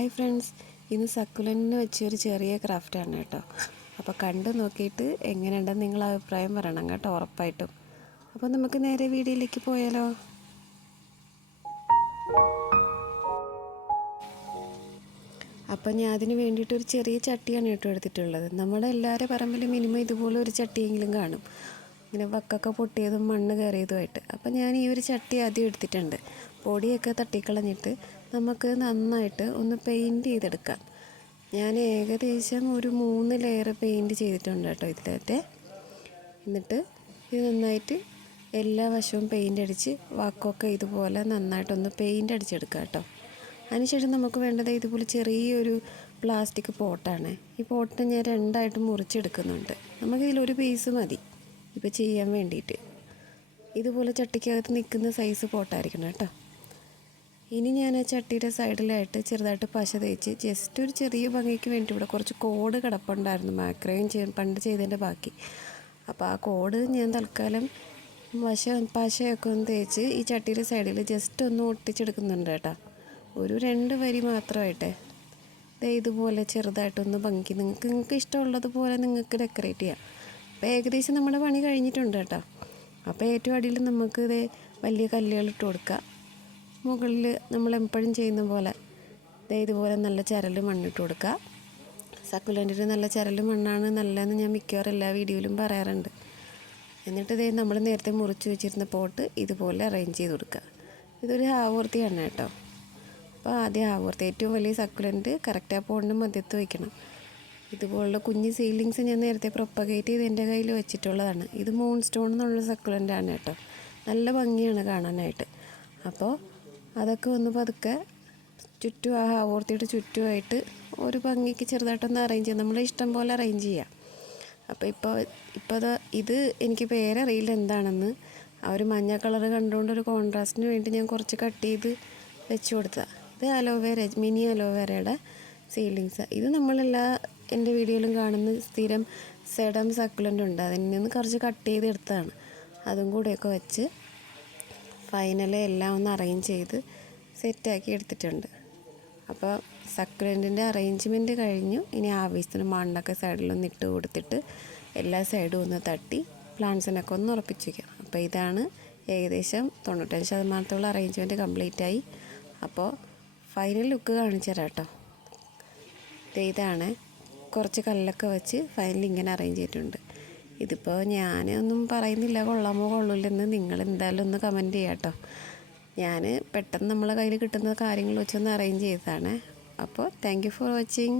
Hi friends, ഇന്ന് സക്കുലൻറ്റിനെ വെച്ചൊരു ചെറിയ ക്രാഫ്റ്റാണ് കേട്ടോ. അപ്പോൾ കണ്ടു നോക്കിയിട്ട് എങ്ങനെയുണ്ടെന്ന് നിങ്ങൾ അഭിപ്രായം പറയണം കേട്ടോ, ഉറപ്പായിട്ടും. അപ്പോൾ നമുക്ക് നേരെ വീഡിയോയിലേക്ക് പോയാലോ. അപ്പോൾ ഞാൻ അതിന് വേണ്ടിയിട്ടൊരു ചെറിയ ചട്ടിയാണ് കേട്ടോ എടുത്തിട്ടുള്ളത്. നമ്മുടെ എല്ലാവരുടെ പറമ്പിലും മിനിമം ഇതുപോലെ ഒരു ചട്ടിയെങ്കിലും കാണും, ഇങ്ങനെ വക്കൊക്കെ പൊട്ടിയതും മണ്ണ് കയറിയതുമായിട്ട്. അപ്പോൾ ഞാൻ ഈ ഒരു ചട്ടി ആദ്യം എടുത്തിട്ടുണ്ട്. പൊടിയൊക്കെ തട്ടിക്കളഞ്ഞിട്ട് നമുക്ക് നന്നായിട്ട് ഒന്ന് പെയിൻറ്റ് ചെയ്തെടുക്കാം. ഞാൻ ഏകദേശം ഒരു 3 ലെയർ പെയിൻറ്റ് ചെയ്തിട്ടുണ്ട് കേട്ടോ ഇതിലത്തെ. എന്നിട്ട് ഇത് നന്നായിട്ട് എല്ലാ വശവും പെയിൻ്റ് അടിച്ച് വാക്കൊക്കെ ഇതുപോലെ നന്നായിട്ടൊന്ന് പെയിൻ്റ് അടിച്ചെടുക്കാം കേട്ടോ. അതിനുശേഷം നമുക്ക് വേണ്ടത് ഇതുപോലെ ചെറിയൊരു പ്ലാസ്റ്റിക് പോട്ടാണ്. ഈ പോട്ട് ഞാൻ 2ആയിട്ട് മുറിച്ചെടുക്കുന്നുണ്ട്. നമുക്കിതിലൊരു പീസ് മതി ഇപ്പോൾ ചെയ്യാൻ വേണ്ടിയിട്ട്. ഇതുപോലെ ചട്ടിക്കകത്ത് നിൽക്കുന്ന സൈസ് പോട്ടായിരിക്കണം കേട്ടോ. ഇനി ഞാൻ ആ ചട്ടിയുടെ സൈഡിലായിട്ട് ചെറുതായിട്ട് പശ തേച്ച് ജസ്റ്റ് ഒരു ചെറിയ ഭംഗിക്ക് വേണ്ടി ഇവിടെ കുറച്ച് കോഡ് കിടപ്പുണ്ടായിരുന്നു, മാക്രയും പണ്ട് ചെയ്തതിൻ്റെ ബാക്കി. അപ്പോൾ ആ കോഡ് ഞാൻ തൽക്കാലം പശയൊക്കെ ഒന്ന് തേച്ച് ഈ ചട്ടിയുടെ സൈഡിൽ ജസ്റ്റ് ഒന്ന് ഒട്ടിച്ചെടുക്കുന്നുണ്ട് കേട്ടോ. ഒരു 2 വരി മാത്രമായിട്ടേ ഇതുപോലെ ചെറുതായിട്ടൊന്ന് ഭംഗി നിങ്ങൾക്ക് ഇഷ്ടമുള്ളതുപോലെ നിങ്ങൾക്ക് ഡെക്കറേറ്റ് ചെയ്യാം. അപ്പോൾ ഏകദേശം നമ്മുടെ പണി കഴിഞ്ഞിട്ടുണ്ട് കേട്ടോ. അപ്പോൾ ഏറ്റവും അടിയിൽ നമുക്ക് വലിയ കല്ലുകൾ ഇട്ട് കൊടുക്കുക. മുകളിൽ നമ്മളെപ്പോഴും ചെയ്യുന്ന പോലെ ഇതുപോലെ നല്ല ചരൽ മണ്ണിട്ട് കൊടുക്കുക. സക്കുലൻറ്റിന് നല്ല ചരൽ മണ്ണാണ് നല്ലതെന്ന് ഞാൻ മിക്കവാറും എല്ലാ വീഡിയോയിലും പറയാറുണ്ട്. എന്നിട്ട് നമ്മൾ നേരത്തെ മുറിച്ച് വെച്ചിരുന്ന പോട്ട് ഇതുപോലെ അറേഞ്ച് ചെയ്ത് കൊടുക്കുക. ഇതൊരു ആവൃത്തിയാണ് കേട്ടോ. അപ്പോൾ ആദ്യം ആവൃത്തി ഏറ്റവും വലിയ സക്കുലൻറ്റ് കറക്റ്റ് ആ പോണിന് മധ്യത്ത് വയ്ക്കണം. ഇതുപോലുള്ള കുഞ്ഞ് സീലിങ്സ് ഞാൻ നേരത്തെ പ്രൊപ്പഗേറ്റ് ചെയ്ത് എൻ്റെ കയ്യിൽ വെച്ചിട്ടുള്ളതാണ്. ഇത് മൂൺ സ്റ്റോൺ എന്നുള്ള സക്കുലൻ്റാണ് കേട്ടോ. നല്ല ഭംഗിയാണ് കാണാനായിട്ട്. അപ്പോൾ അതൊക്കെ ഒന്ന് പതുക്കെ ചുറ്റും ആ ആവൃത്തിയുടെ ചുറ്റുമായിട്ട് ഒരു ഭംഗിക്ക് ചെറുതായിട്ടൊന്ന് അറേഞ്ച് ചെയ്യാം. നമ്മളെ ഇഷ്ടം പോലെ അറേഞ്ച് ചെയ്യാം. അപ്പോൾ ഇപ്പോൾ ഇത് എനിക്ക് പേരറിയില്ല എന്താണെന്ന്. ആ ഒരു മഞ്ഞ കളറ് കണ്ടുകൊണ്ട് ഒരു കോൺട്രാസ്റ്റിന് വേണ്ടി ഞാൻ കുറച്ച് കട്ട് ചെയ്ത് വെച്ച് കൊടുത്തതാണ്. ഇത് അലോവേര, മിനി അലോവേരയുടെ സീലിങ്സ്. ഇത് നമ്മളെല്ലാ എൻ്റെ വീഡിയോയിലും കാണുന്ന സ്ഥിരം സെഡം സക്കുലൻ്റ് ഉണ്ട്, അതിൽ നിന്ന് കുറച്ച് കട്ട് ചെയ്ത് എടുത്തതാണ്. അതും കൂടെയൊക്കെ വെച്ച് ഫൈനലി എല്ലാം ഒന്ന് അറേഞ്ച് ചെയ്ത് സെറ്റാക്കി എടുത്തിട്ടുണ്ട്. അപ്പോൾ സക്കുലൻറ്റിൻ്റെ അറേഞ്ച്മെൻറ്റ് കഴിഞ്ഞു. ഇനി ആവശ്യത്തിന് മണ്ണൊക്കെ സൈഡിലൊന്ന് ഇട്ട് കൊടുത്തിട്ട് എല്ലാ സൈഡും ഒന്ന് തട്ടി പ്ലാന്റ്സിനൊക്കെ ഒന്ന് ഉറപ്പിച്ച് വയ്ക്കാം. അപ്പോൾ ഇതാണ് ഏകദേശം 95% അറേഞ്ച്മെൻറ്റ് കംപ്ലീറ്റ് ആയി. അപ്പോൾ ഫൈനൽ ലുക്ക് കാണിച്ചു തരാം കേട്ടോ. ഇതാണ് കുറച്ച് കല്ലൊക്കെ വെച്ച് ഫൈനൽ ഇങ്ങനെ അറേഞ്ച് ചെയ്തിട്ടുണ്ട്. ഇതിപ്പോൾ ഞാനൊന്നും പറയുന്നില്ല കൊള്ളാമോ കൊള്ളില്ലെന്ന്, നിങ്ങൾ എന്തായാലും ഒന്ന് കമൻറ്റ് ചെയ്യാം കേട്ടോ. ഞാൻ പെട്ടെന്ന് നമ്മളെ കയ്യിൽ കിട്ടുന്ന കാര്യങ്ങൾ വെച്ചൊന്ന് അറേഞ്ച് ചെയ്തതാണ്. അപ്പോൾ താങ്ക് യു ഫോർ വാച്ചിങ്.